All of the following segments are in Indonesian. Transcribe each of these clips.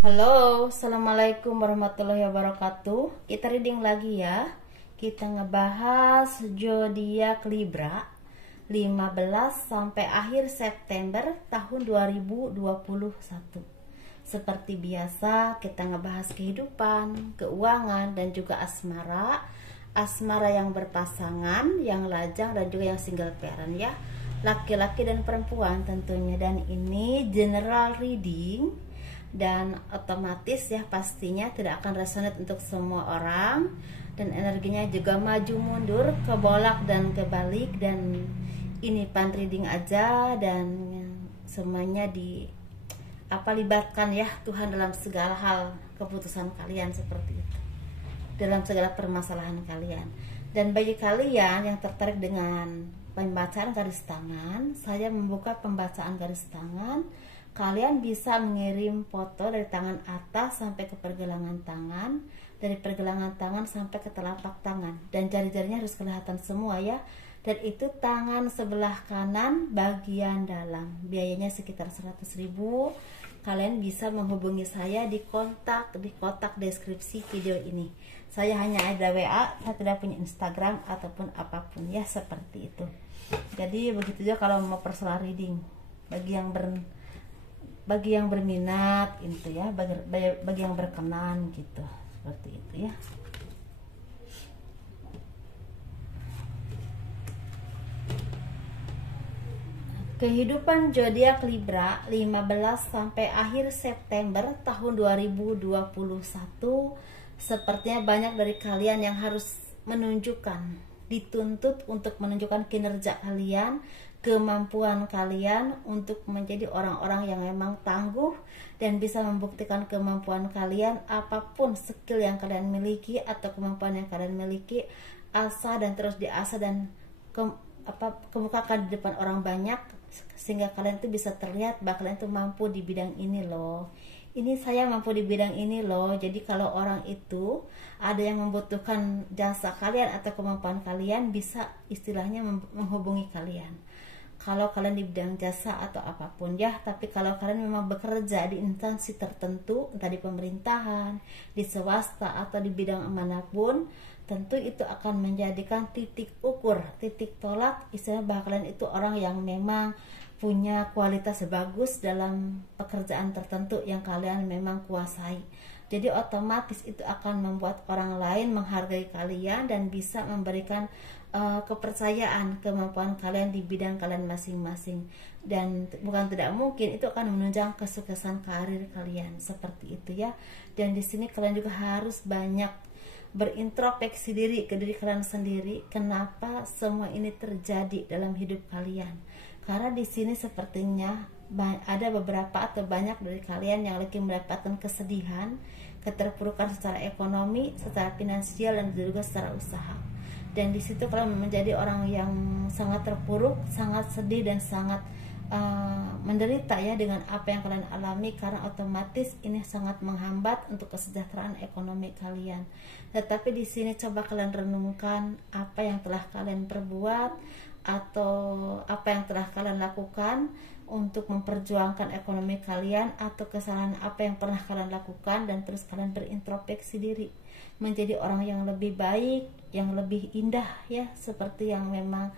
Halo, assalamualaikum warahmatullahi wabarakatuh. Kita reading lagi ya. Kita ngebahas zodiak Libra 15 sampai akhir September tahun 2021. Seperti biasa, kita ngebahas kehidupan, keuangan, dan juga asmara. Asmara yang berpasangan, yang lajang, dan juga yang single parent ya. Laki-laki dan perempuan tentunya. Dan ini general reading, dan otomatis ya pastinya tidak akan resonate untuk semua orang, dan energinya juga maju mundur, kebolak dan kebalik. Dan ini pan reading aja, dan semuanya libatkan ya Tuhan dalam segala hal keputusan kalian, seperti itu, dalam segala permasalahan kalian. Dan bagi kalian yang tertarik dengan pembacaan garis tangan, saya membuka pembacaan garis tangan. Kalian bisa mengirim foto dari tangan atas sampai ke pergelangan tangan, dari pergelangan tangan sampai ke telapak tangan, dan jari-jarinya harus kelihatan semua ya. Dan itu tangan sebelah kanan bagian dalam. Biayanya sekitar 100.000. Kalian bisa menghubungi saya di kotak deskripsi video ini. Saya hanya ada WA, saya tidak punya Instagram ataupun apapun ya, seperti itu. Jadi begitu juga kalau mau personal reading, bagi yang berminat itu ya, bagi yang berkenan gitu, seperti itu ya. Kehidupan zodiak Libra 15 sampai akhir September tahun 2021. Sepertinya banyak dari kalian yang harus dituntut untuk menunjukkan kinerja kalian, kemampuan kalian untuk menjadi orang-orang yang memang tangguh dan bisa membuktikan kemampuan kalian. Apapun skill yang kalian miliki atau kemampuan yang kalian miliki, asah dan terus diasah dan kemukakan di depan orang banyak, sehingga kalian itu bisa terlihat bahwa kalian itu mampu di bidang ini loh. Ini saya mampu di bidang ini loh. Jadi kalau orang itu ada yang membutuhkan jasa kalian atau kemampuan kalian, bisa istilahnya menghubungi kalian. Kalau kalian di bidang jasa atau apapun ya. Tapi kalau kalian memang bekerja di instansi tertentu, entah di pemerintahan, di swasta, atau di bidang manapun, tentu itu akan menjadikan titik ukur, titik tolak, istilahnya bahwa kalian itu orang yang memang punya kualitas bagus dalam pekerjaan tertentu yang kalian memang kuasai. Jadi otomatis itu akan membuat orang lain menghargai kalian dan bisa memberikan kepercayaan kemampuan kalian di bidang kalian masing-masing. Dan bukan tidak mungkin itu akan menunjang kesuksesan karir kalian, seperti itu ya. Dan di sini kalian juga harus banyak berintrospeksi diri ke diri kalian sendiri. Kenapa semua ini terjadi dalam hidup kalian? Karena di sini sepertinya ada beberapa atau banyak dari kalian yang lagi mendapatkan kesedihan, keterpurukan secara ekonomi, secara finansial, dan juga secara usaha. Dan di situ kalian menjadi orang yang sangat terpuruk, sangat sedih, dan sangat menderita ya dengan apa yang kalian alami, karena otomatis ini sangat menghambat untuk kesejahteraan ekonomi kalian. Tetapi di sini coba kalian renungkan apa yang telah kalian perbuat atau apa yang telah kalian lakukan untuk memperjuangkan ekonomi kalian, atau kesalahan apa yang pernah kalian lakukan, dan terus kalian berintrospeksi diri menjadi orang yang lebih baik, yang lebih indah ya, seperti yang memang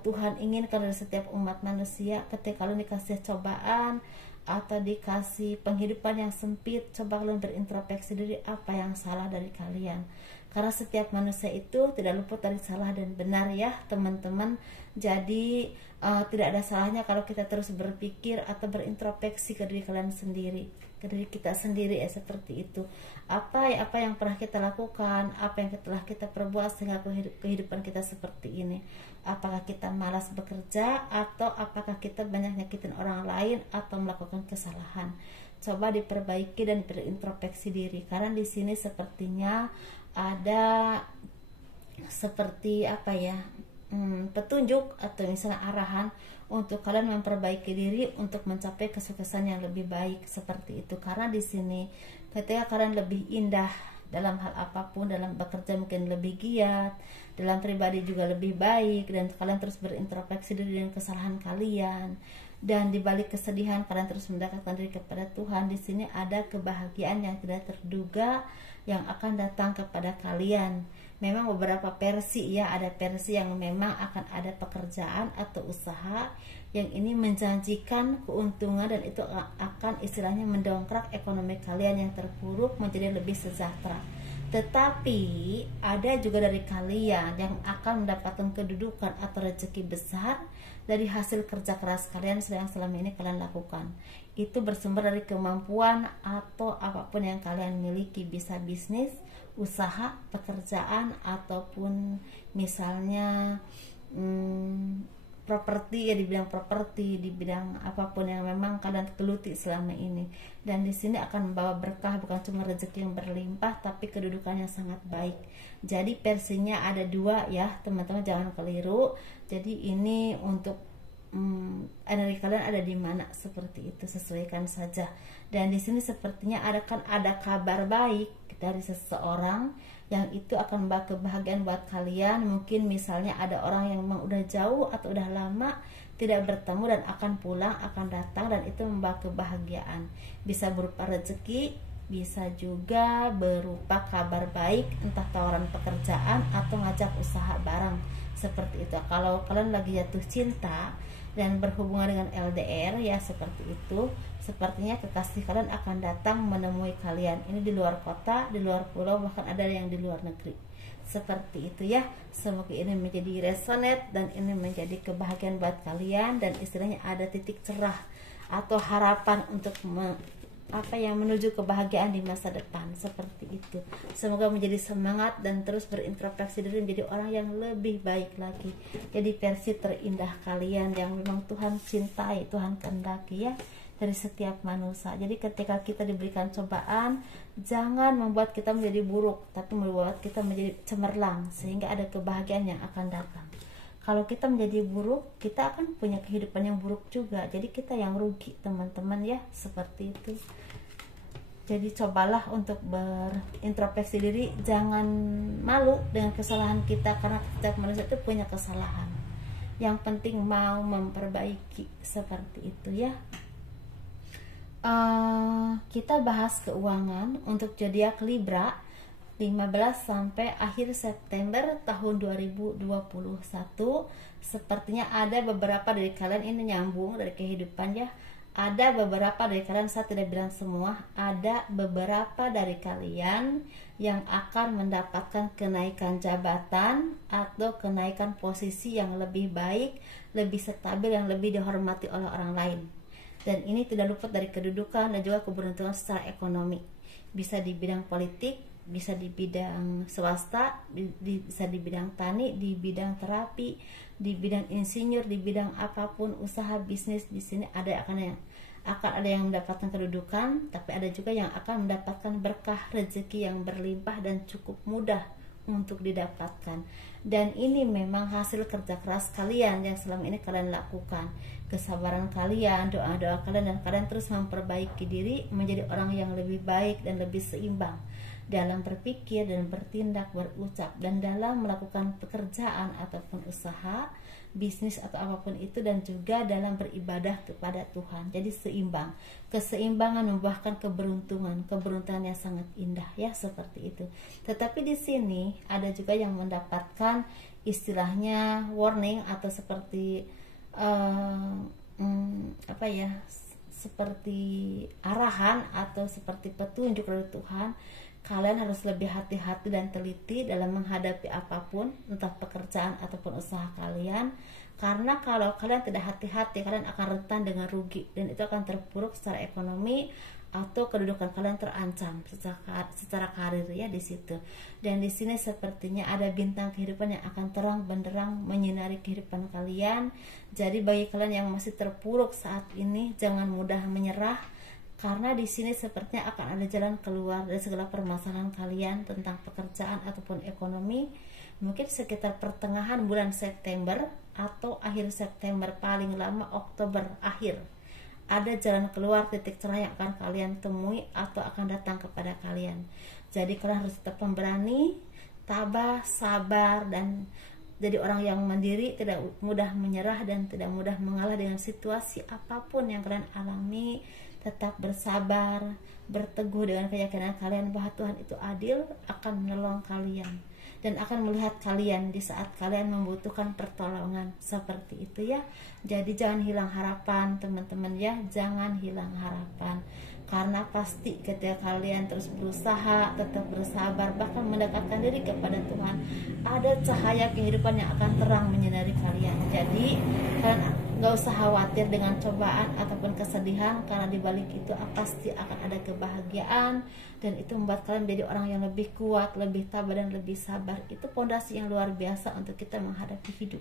Tuhan inginkan dari setiap umat manusia. Ketika kalian dikasih cobaan atau dikasih penghidupan yang sempit, coba kalian berintrospeksi diri apa yang salah dari kalian, karena setiap manusia itu tidak luput dari salah dan benar ya teman-teman. Jadi tidak ada salahnya kalau kita terus berpikir atau berintrospeksi ke diri kalian sendiri, ke diri kita sendiri ya, seperti itu. Apa yang pernah kita lakukan, apa yang telah kita perbuat sehingga kehidupan kita seperti ini. Apakah kita malas bekerja, atau apakah kita banyak nyakitin orang lain atau melakukan kesalahan? Coba diperbaiki dan berintrospeksi diri, karena di sini sepertinya ada seperti petunjuk atau misalnya arahan untuk kalian memperbaiki diri untuk mencapai kesuksesan yang lebih baik, seperti itu. Karena di sini ketika kalian lebih indah dalam hal apapun, dalam bekerja mungkin lebih giat, dalam pribadi juga lebih baik, dan kalian terus berintrospeksi diri dengan kesalahan kalian, dan di balik kesedihan kalian terus mendekatkan diri kepada Tuhan, di sini ada kebahagiaan yang tidak terduga yang akan datang kepada kalian. Memang beberapa versi ya, ada versi yang memang akan ada pekerjaan atau usaha yang ini menjanjikan keuntungan dan itu akan istilahnya mendongkrak ekonomi kalian yang terpuruk menjadi lebih sejahtera. Tetapi ada juga dari kalian yang akan mendapatkan kedudukan atau rezeki besar dari hasil kerja keras kalian yang selama ini kalian lakukan. Itu bersumber dari kemampuan atau apapun yang kalian miliki, bisa bisnis, usaha, pekerjaan, ataupun misalnya properti ya, di bidang properti, di bidang apapun yang memang kalian geluti selama ini. Dan di sini akan membawa berkah, bukan cuma rezeki yang berlimpah, tapi kedudukan yang sangat baik. Jadi versinya ada dua ya teman-teman, jangan keliru. Jadi ini untuk energi kalian ada di mana, seperti itu, sesuaikan saja. Dan di sini sepertinya ada kabar baik dari seseorang yang itu akan membawa kebahagiaan buat kalian. Mungkin misalnya ada orang yang memang udah jauh atau udah lama tidak bertemu dan akan pulang, akan datang, dan itu membawa kebahagiaan. Bisa berupa rezeki, bisa juga berupa kabar baik, entah tawaran pekerjaan atau ngajak usaha bareng, seperti itu. Kalau kalian lagi jatuh cinta dan berhubungan dengan LDR ya, seperti itu, sepertinya kekasih kalian akan datang menemui kalian. Ini di luar kota, di luar pulau, bahkan ada yang di luar negeri, seperti itu ya. Semoga ini menjadi resonate dan ini menjadi kebahagiaan buat kalian, dan istilahnya ada titik cerah atau harapan untuk menuju kebahagiaan di masa depan, seperti itu. Semoga menjadi semangat dan terus berintrospeksi diri menjadi orang yang lebih baik lagi. Jadi versi terindah kalian yang memang Tuhan cintai, Tuhan kehendaki ya, dari setiap manusia. Jadi ketika kita diberikan cobaan, jangan membuat kita menjadi buruk, tapi membuat kita menjadi cemerlang, sehingga ada kebahagiaan yang akan datang. Kalau kita menjadi buruk, kita akan punya kehidupan yang buruk juga. Jadi kita yang rugi teman-teman ya, seperti itu. Jadi cobalah untuk berintrospeksi diri, jangan malu dengan kesalahan kita, karena setiap manusia itu punya kesalahan. Yang penting mau memperbaiki, seperti itu ya. Kita bahas keuangan untuk zodiak Libra 15 sampai akhir September tahun 2021. Sepertinya ada beberapa dari kalian, ini nyambung dari kehidupan ya. Ada beberapa dari kalian, saya tidak bilang semua, ada beberapa dari kalian yang akan mendapatkan kenaikan jabatan atau kenaikan posisi yang lebih baik, lebih stabil, yang lebih dihormati oleh orang lain. Dan ini tidak luput dari kedudukan dan juga keberuntungan secara ekonomi. Bisa di bidang politik, bisa di bidang swasta, bisa di bidang tani, di bidang terapi, di bidang insinyur, di bidang apapun usaha bisnis. Di sini akan ada yang mendapatkan kedudukan, tapi ada juga yang akan mendapatkan berkah rezeki yang berlimpah dan cukup mudah untuk didapatkan. Dan ini memang hasil kerja keras kalian yang selama ini kalian lakukan, kesabaran kalian, doa-doa kalian, dan kalian terus memperbaiki diri menjadi orang yang lebih baik dan lebih seimbang dalam berpikir dan bertindak, berucap, dan dalam melakukan pekerjaan ataupun usaha, bisnis atau apapun itu, dan juga dalam beribadah kepada Tuhan. Jadi seimbang. Keseimbangan membuahkan keberuntungan yang sangat indah ya, seperti itu. Tetapi di sini ada juga yang mendapatkan istilahnya warning atau seperti seperti arahan atau seperti petunjuk dari Tuhan. Kalian harus lebih hati-hati dan teliti dalam menghadapi apapun, entah pekerjaan ataupun usaha kalian. Karena kalau kalian tidak hati-hati, kalian akan rentan dengan rugi, dan itu akan terpuruk secara ekonomi atau kedudukan kalian terancam secara karir ya di situ. Dan di sini sepertinya ada bintang kehidupan yang akan terang benderang menyinari kehidupan kalian. Jadi bagi kalian yang masih terpuruk saat ini, jangan mudah menyerah, karena di sini sepertinya akan ada jalan keluar dari segala permasalahan kalian tentang pekerjaan ataupun ekonomi. Mungkin sekitar pertengahan bulan September atau akhir September, paling lama Oktober akhir, ada jalan keluar, titik cerah yang akan kalian temui atau akan datang kepada kalian. Jadi kalian harus tetap pemberani, tabah, sabar, dan jadi orang yang mandiri, tidak mudah menyerah dan tidak mudah mengalah dengan situasi apapun yang kalian alami. Tetap bersabar, berteguh dengan keyakinan kalian bahwa Tuhan itu adil, akan menolong kalian dan akan melihat kalian di saat kalian membutuhkan pertolongan. Seperti itu ya. Jadi jangan hilang harapan teman-teman ya, jangan hilang harapan. Karena pasti ketika kalian terus berusaha, tetap bersabar, bahkan mendekatkan diri kepada Tuhan, ada cahaya kehidupan yang akan terang menyinari kalian. Jadi kalian gak usah khawatir dengan cobaan ataupun kesedihan, karena di balik itu pasti akan ada kebahagiaan, dan itu membuat kalian menjadi orang yang lebih kuat, lebih tabah dan lebih sabar. Itu fondasi yang luar biasa untuk kita menghadapi hidup,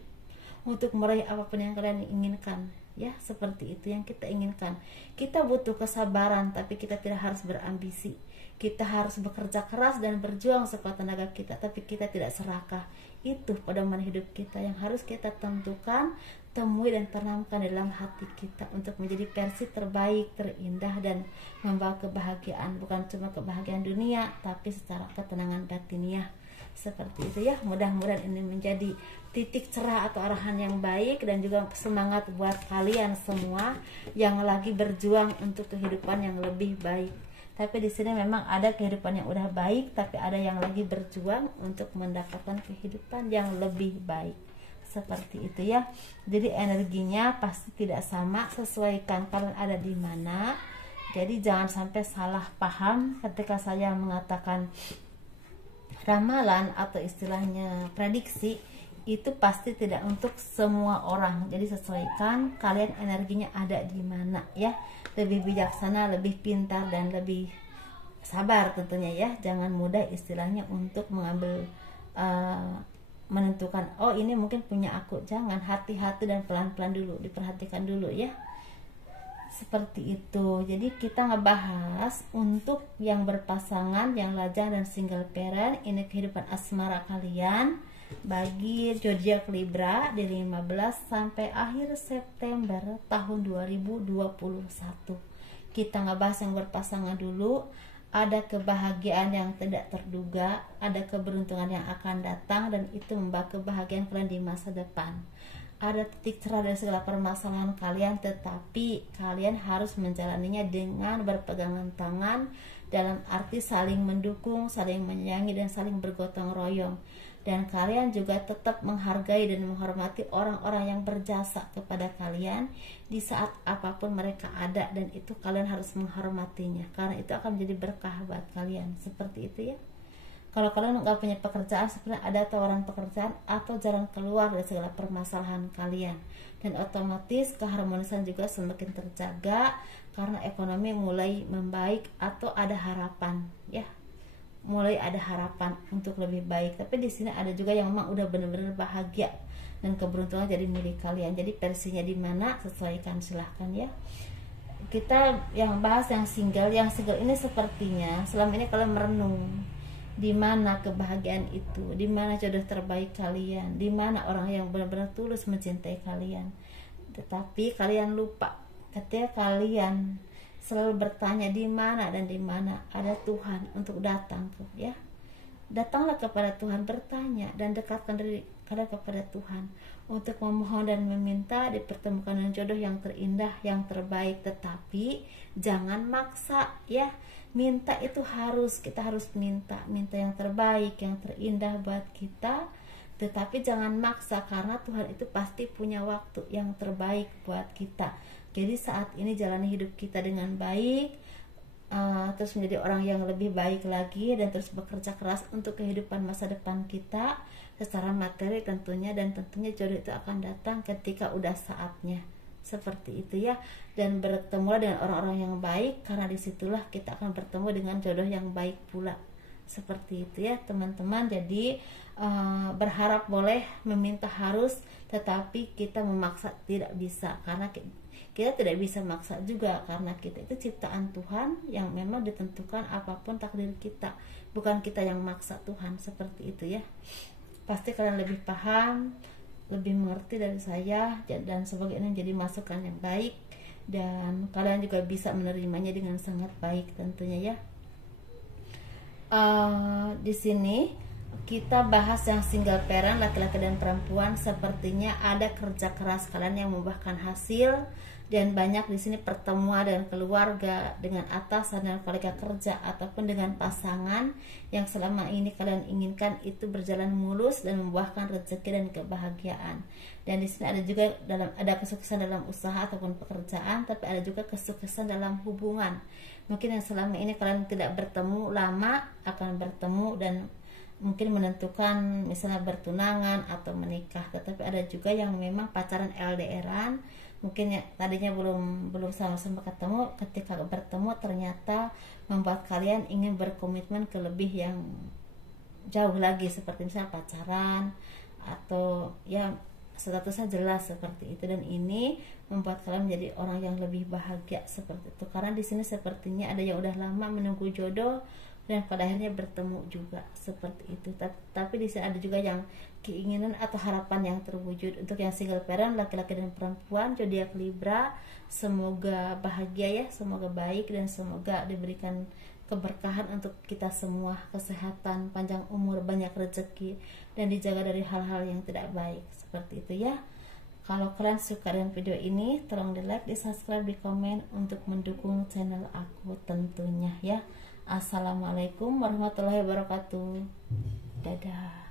untuk meraih apapun yang kalian inginkan. Ya, seperti itu yang kita inginkan. Kita butuh kesabaran, tapi kita tidak harus berambisi. Kita harus bekerja keras dan berjuang sekuat tenaga kita, tapi kita tidak serakah. Itu pedoman hidup kita yang harus kita tentukan, temui dan tanamkan dalam hati kita untuk menjadi versi terbaik, terindah, dan membawa kebahagiaan. Bukan cuma kebahagiaan dunia, tapi secara ketenangan batiniah. Seperti itu ya. Mudah-mudahan ini menjadi titik cerah atau arahan yang baik, dan juga semangat buat kalian semua yang lagi berjuang untuk kehidupan yang lebih baik. Tapi di sini memang ada kehidupan yang udah baik, tapi ada yang lagi berjuang untuk mendapatkan kehidupan yang lebih baik. Seperti itu ya. Jadi energinya pasti tidak sama, sesuaikan kalian ada di mana. Jadi jangan sampai salah paham ketika saya mengatakan ramalan atau istilahnya prediksi, itu pasti tidak untuk semua orang. Jadi sesuaikan kalian energinya ada di mana ya. Lebih bijaksana, lebih pintar, dan lebih sabar tentunya ya. Jangan mudah istilahnya untuk mengambil menentukan, oh ini mungkin punya aku. Jangan, hati-hati dan pelan-pelan dulu, diperhatikan dulu ya. Seperti itu. Jadi kita ngebahas untuk yang berpasangan, yang lajang dan single parent. Ini kehidupan asmara kalian bagi zodiak Libra dari 15 sampai akhir September tahun 2021. Kita ngebahas yang berpasangan dulu. Ada kebahagiaan yang tidak terduga, ada keberuntungan yang akan datang, dan itu membawa kebahagiaan kalian di masa depan. Ada titik cerah dari segala permasalahan kalian, tetapi kalian harus menjalaninya dengan berpegangan tangan, dalam arti saling mendukung, saling menyayangi, dan saling bergotong royong. Dan kalian juga tetap menghargai dan menghormati orang-orang yang berjasa kepada kalian di saat apapun mereka ada, dan itu kalian harus menghormatinya, karena itu akan menjadi berkah buat kalian. Seperti itu ya. Kalau kalian nggak punya pekerjaan, sebenarnya ada tawaran pekerjaan atau jalan keluar dari segala permasalahan kalian, dan otomatis keharmonisan juga semakin terjaga karena ekonomi mulai membaik atau ada harapan ya. Mulai ada harapan untuk lebih baik. Tapi di sini ada juga yang memang udah benar-benar bahagia dan keberuntungan jadi milik kalian. Jadi versinya di mana, sesuaikan, silahkan ya. Kita yang bahas yang single. Yang single ini sepertinya selama ini kalian merenung di mana kebahagiaan itu, di mana jodoh terbaik kalian, di mana orang yang benar-benar tulus mencintai kalian. Tetapi kalian lupa ketika kalian selalu bertanya di mana dan di mana ada Tuhan untuk datang ya. Datanglah kepada Tuhan, bertanya dan dekatkan diri kalian kepada Tuhan untuk memohon dan meminta dipertemukan dengan jodoh yang terindah, yang terbaik. Tetapi jangan maksa ya. Minta itu kita harus minta yang terbaik, yang terindah buat kita. Tetapi jangan maksa, karena Tuhan itu pasti punya waktu yang terbaik buat kita. Jadi saat ini jalani hidup kita dengan baik, terus menjadi orang yang lebih baik lagi, dan terus bekerja keras untuk kehidupan masa depan kita secara materi tentunya, dan tentunya jodoh itu akan datang ketika udah saatnya. Seperti itu ya. Dan bertemu dengan orang-orang yang baik, karena disitulah kita akan bertemu dengan jodoh yang baik pula. Seperti itu ya teman-teman. Jadi berharap boleh, meminta harus, tetapi kita memaksa tidak bisa, karena kita tidak bisa maksa juga, karena kita itu ciptaan Tuhan yang memang ditentukan apapun takdir kita, bukan kita yang maksa Tuhan. Seperti itu ya. Pasti kalian lebih paham, lebih mengerti dari saya, dan semoga ini menjadi masukan yang baik, dan kalian juga bisa menerimanya dengan sangat baik tentunya ya. Di sini kita bahas yang single parent, laki-laki dan perempuan. Sepertinya ada kerja keras kalian yang membuahkan hasil, dan banyak di sini pertemuan dengan keluarga, dengan atasan dan kolega kerja, ataupun dengan pasangan yang selama ini kalian inginkan itu berjalan mulus dan membuahkan rezeki dan kebahagiaan. Dan di sini ada juga ada kesuksesan dalam usaha ataupun pekerjaan, tapi ada juga kesuksesan dalam hubungan. Mungkin yang selama ini kalian tidak bertemu lama akan bertemu dan mungkin menentukan misalnya bertunangan atau menikah. Tetapi ada juga yang memang pacaran LDRan, mungkin ya, tadinya belum sama-sama ketemu, ketika bertemu ternyata membuat kalian ingin berkomitmen ke lebih yang jauh lagi, seperti misalnya pacaran atau ya statusnya jelas seperti itu. Dan ini membuat kalian menjadi orang yang lebih bahagia seperti itu, karena di sini sepertinya ada yang udah lama menunggu jodoh dan pada akhirnya bertemu juga seperti itu. Tapi di sini ada juga yang keinginan atau harapan yang terwujud. Untuk yang single parent, laki-laki dan perempuan, zodiak Libra, semoga bahagia ya, semoga baik, dan semoga diberikan keberkahan untuk kita semua, kesehatan, panjang umur, banyak rezeki, dan dijaga dari hal-hal yang tidak baik seperti itu ya. Kalau kalian suka dengan video ini, tolong di like, di subscribe, di komen untuk mendukung channel aku tentunya ya. Assalamualaikum warahmatullahi wabarakatuh. Dadah.